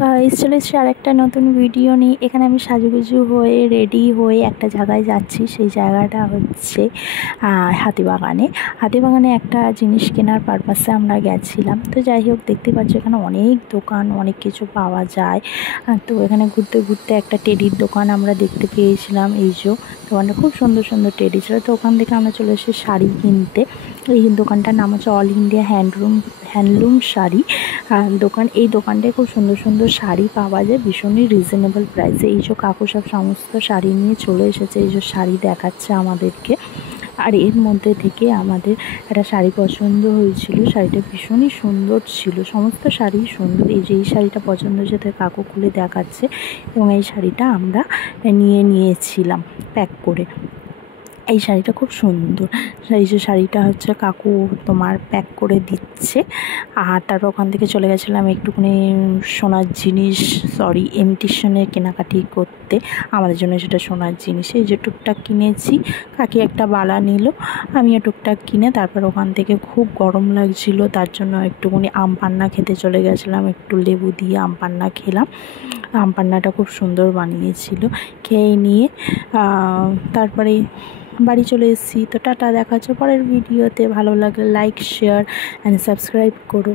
Guys, চলে এসেছি আর একটা নতুন ভিডিও নিয়ে। এখানে আমি সাজুগুজু হয়ে রেডি হয়ে একটা জায়গায় যাচ্ছি। সেই জায়গাটা হচ্ছে হাতিবাগানে একটা জিনিস কেনার পারপাসে আমরা গেছিলাম। তো যাই হোক, দেখতে পাচ্ছি এখানে অনেক দোকান, অনেক কিছু পাওয়া যায়। তো এখানে ঘুরতে ঘুরতে একটা টেডির দোকান আমরা দেখতে পেয়েছিলাম। এই যে দোকানটা খুব সুন্দর সুন্দর টেডি ছিল। তো ওখান থেকে আমরা চলে এসেছি শাড়ি কিনতে। এই দোকানটার নাম হচ্ছে অল ইন্ডিয়া হ্যান্ডলুম শাড়ি দোকান। এই দোকানটায় খুব সুন্দর সুন্দর শাড়ি পাওয়া যায় ভীষণই রিজনেবল প্রাইসে। এই যে কাকু সব সমস্ত শাড়ি নিয়ে চলে এসেছে। এই যে শাড়ি দেখাচ্ছে আমাদেরকে। আর এর মধ্যে থেকে আমাদের একটা শাড়ি পছন্দ হয়েছিল। শাড়িটা ভীষণই সুন্দর ছিল, সমস্ত শাড়ি সুন্দর। এই যে এই শাড়িটা পছন্দ হয়েছে, তাই কাকু খুলে দেখাচ্ছে এবং এই শাড়িটা আমরা নিয়েছিলাম প্যাক করে। এই শাড়িটা খুব সুন্দর। এই যে শাড়িটা হচ্ছে কাকু তোমার প্যাক করে দিচ্ছে। আর তারপর ওখান থেকে চলে গেছিলাম একটুখানি সোনার জিনিস, ইমিটেশনের কেনাকাটি করতে। আমাদের জন্য সেটা সোনার জিনিস। এই যে টুকটাক কিনেছি। কাকি একটা বালা নিল, আমিও টুকটাক কিনে তারপর ওখান থেকে খুব গরম লাগছিল, তার জন্য একটুখানি আম পান্না খেতে চলে গেছিলাম। একটু লেবু দিয়ে আম পান্না খেলাম। আম পান্নাটা খুব সুন্দর বানিয়েছিল। খেয়ে নিয়ে তারপরে বাড়ি চলে এসেছি। তো টাটা, দেখা হচ্ছে পরের ভিডিওতে। ভালো লাগলে লাইক, শেয়ার অ্যান্ড সাবস্ক্রাইব করো।